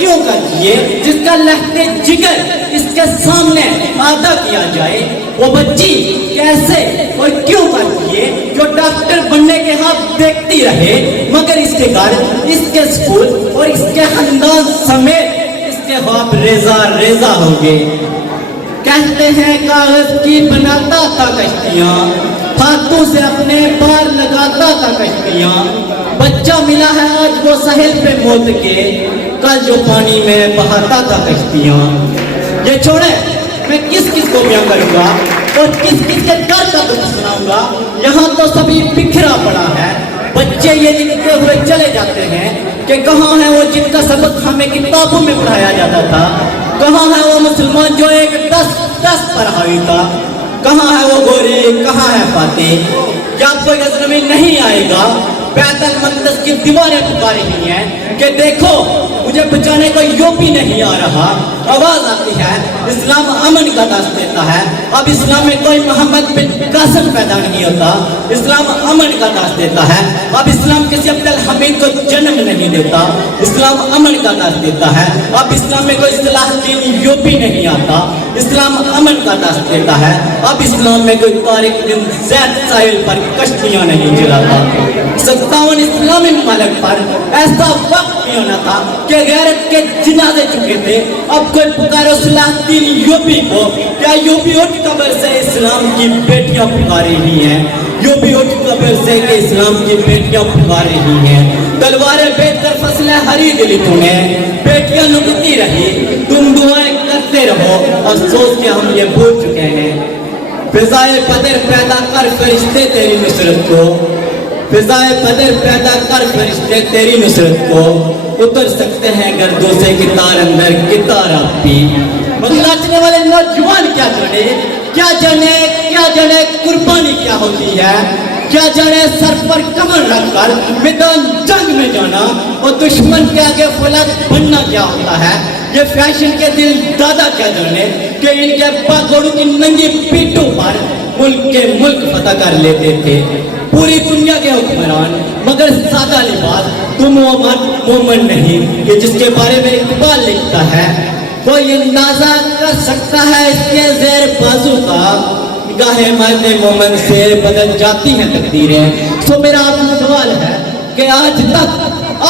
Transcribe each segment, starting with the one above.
کیوں کر دیے جس کا لہتے جگر اس کے سامنے آدھا کیا جائے؟ وہ بچی کیسے اور کیوں کر دیے جو ڈاکٹر بننے کے ہاتھ دیکھتی رہے مگر اس کے گھر، اس کے اسکول اور اس کے خاندان سمیت اس کے خواب ریزہ ریزہ ہو گئے۔ کہتے ہیں کاغذ کی بناتا تھا کشتیاں، ہاتھوں سے اپنے پار لگاتا تھا کشتیاں، بچہ ملا ہے آج وہ ساحل پہ موت کے، کل جو پانی میں بہاتا تھا کشتیاں۔ یہ چھوڑے میں کس کس کو بیان کروں گا اور کس کس کے گھر کا دکھ سناؤں گا؟ یہاں تو سبھی بکھرا پڑا ہے۔ بچے یہ لکھتے ہوئے چلے جاتے ہیں کہ کہاں ہے وہ جن کا سبق ہمیں کتابوں میں پڑھایا جاتا تھا، کہاں ہے وہ مسلمان جو ایک 10 پر حاوی تھا، کہاں ہے وہ گوری، کہاں ہے فاتح؟ کیا کوئی غزنوی نہیں آئے گا؟ بیت المقدس کی دیواریں پکار رہی ہیں کہ دیکھو مجھے بچانے کوئی یوپی نہیں آ رہا۔ آواز آتی ہے اسلام امن کا داس دیتا ہے، اب اسلام میں کوئی محمد بن قاسم پیدا نہیں ہوتا، اسلام امن کا داس دیتا ہے، اب اسلام کسی عبدالحمید کو جنم نہیں دیتا، اسلام امن کا داس دیتا ہے، اب اسلام میں کوئی صلاح الدین یوپی نہیں آتا، اسلام امن کا داس دیتا ہے، اب اسلام میں کوئی طارق بن زید ساحل پر کشتیاں نہیں چلاتا۔ 57 اسلامی ممالک پر ایسا وقت نہیں ہونا تھا کہ غیرت کے جنازے چکے تھے، اب کوئی پکارے صلاح الدین یوپی کو، کیا یوپی اٹھ قبر سے اسلام کی بیٹیاں پکار رہی ہیں؟ یوپی اٹھ قبر سے کہ اسلام کی بیٹیاں پکار رہی ہیں۔ تلواریں بیچ کر فصلیں خرید لی تو نے، بیٹیاں لٹتی رہی، تم دعائیں کرتے رہو، افسوس کہ ہم یہ بھول چکے ہیں۔ فضائے بدر پیدا کر فرشتے تیری نصرت کو، فضائے بدر پیدا کر فرشتے تیری نصرت کو، اتر سکتے ہیں گردوں سے کتار اندر کتار آپ بھی۔ ناچنے والے نوجوان کیا جانے قربانی کیا ہوتی ہے، کیا جانے سر پر کمر رکھ کر میدان جنگ میں جانا اور دشمن کے آگے فلک بننا کیا ہوتا ہے۔ یہ فیشن کے دل دادا کیا جانے کہ ان کے باگوڑوں کی ننگی پیٹوں پر ملک کے ملک فتح کر لیتے تھے، پوری دنیا کے حکمران مگر سادہ لباس۔ تم مومن نہیں کہ جس کے بارے میں اقبال لکھتا ہے، کوئی اندازہ کر سکتا ہے اس کے زیر بازو کا، نگاہ مرد مومن سے بدل جاتی ہیں تقدیریں۔ تو میرا آپ سے سوال ہے کہ آج تک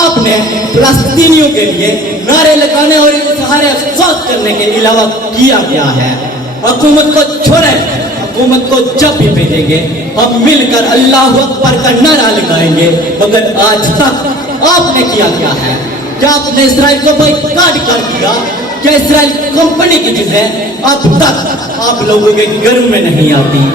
آپ نے فلسطینیوں کے لیے نعرے لگانے اور اظہار افسوس کرنے کے علاوہ کیا کیا ہے؟ حکومت کو چھوڑیں، حکومت کو جب بھی بھیجیں گے ہم مل کر اللہ اکبر کا نعرہ لگائیں گے، مگر آج تک آپ نے کیا کیا ہے؟ کیا آپ نے اسرائیل کو بائیکاٹ کر دیا؟ کیا اسرائیل کمپنی کی چیزیں اب تک آپ لوگوں کے گھر میں نہیں آتی؟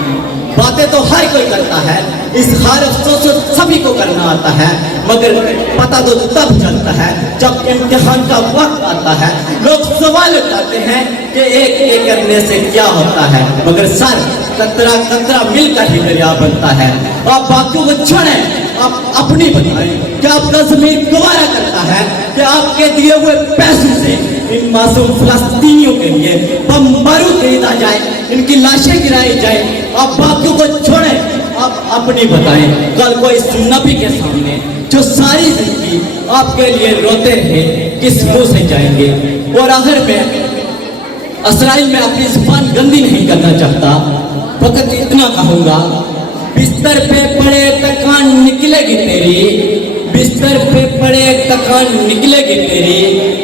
باتیں تو ہر کوئی کرتا ہے، اظہار افسوس سبھی کو کرنا آتا ہے، مگر پتہ تو تب چلتا ہے جب امتحان کا وقت آتا ہے۔ لوگ سوال اٹھاتے ہیں کہ ایک کرنے سے کیا ہوتا ہے، مگر سر قطرہ قطرہ مل کر ہی دریا بنتا ہے۔ آپ باقیوں کو چھوڑیں، آپ اپنی بتائیں کہ آپ کا ضمیر گوارا کرتا ہے کہ آپ کے دیے ہوئے پیسوں سے ان معصوم فلسطینیوں کے لیے بم بارود خریدا جائے، ان کی لاشیں گرائی جائے؟ آپ باقیوں کو چھوڑیں، آپ اپنی بتائیں۔ کل کو اس نبی کے سامنے جو ساری زندگی آپ کے لیے روتے رہے کس منہ سے جائیں گے؟ اور آخر میں اسرائیل میں اپنی زبان گندی نہیں کرنا چاہتا، فقط اتنا کہوں گا، بستر پہ پڑے تکان نکلے گی تیری، بستر پہ پڑے تکان نکلے گی تیری،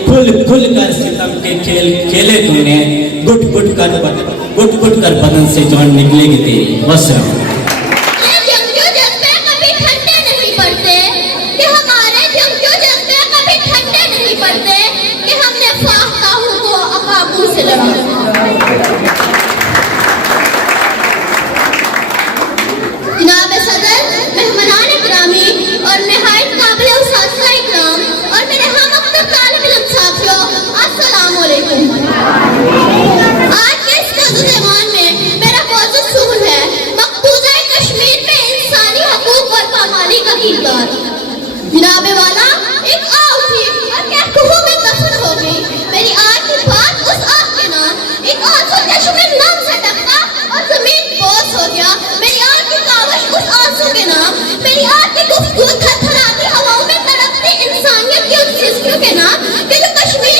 کھل کھل کر ستم کے کھیل کھیلے تو نے، گٹ گٹ کر بدن سے جان نکلے گی تیری۔ وسلام۔ جناب صدر، مہمانان گرامی اور نہایت قابل اساتذہ اکرام اور میرے ہم اکثر طالب علم ساتھیوں، السلام علیکم۔ آج کے اس موضوع ایوان میں میرا موضوع سول ہے مقبوضہ کشمیر میں انسانی حقوق اور پامالی کا کردار۔ جناب والا، ایک آگ تھی اور کیا کوہوں میں دفن ہو گئی۔ میری آج کی بات اس آگ کے نام ایک آنسو چشمے نام سے ٹکتا اور زمین بوس ہو گیا۔ میری آج کی کاوش اس آنسو کے نام، میری آج کی گفتگو تھرتھراتی ہواؤں میں تڑپتی انسانیت کی اس چیزوں کے نام کہ جو کشمیر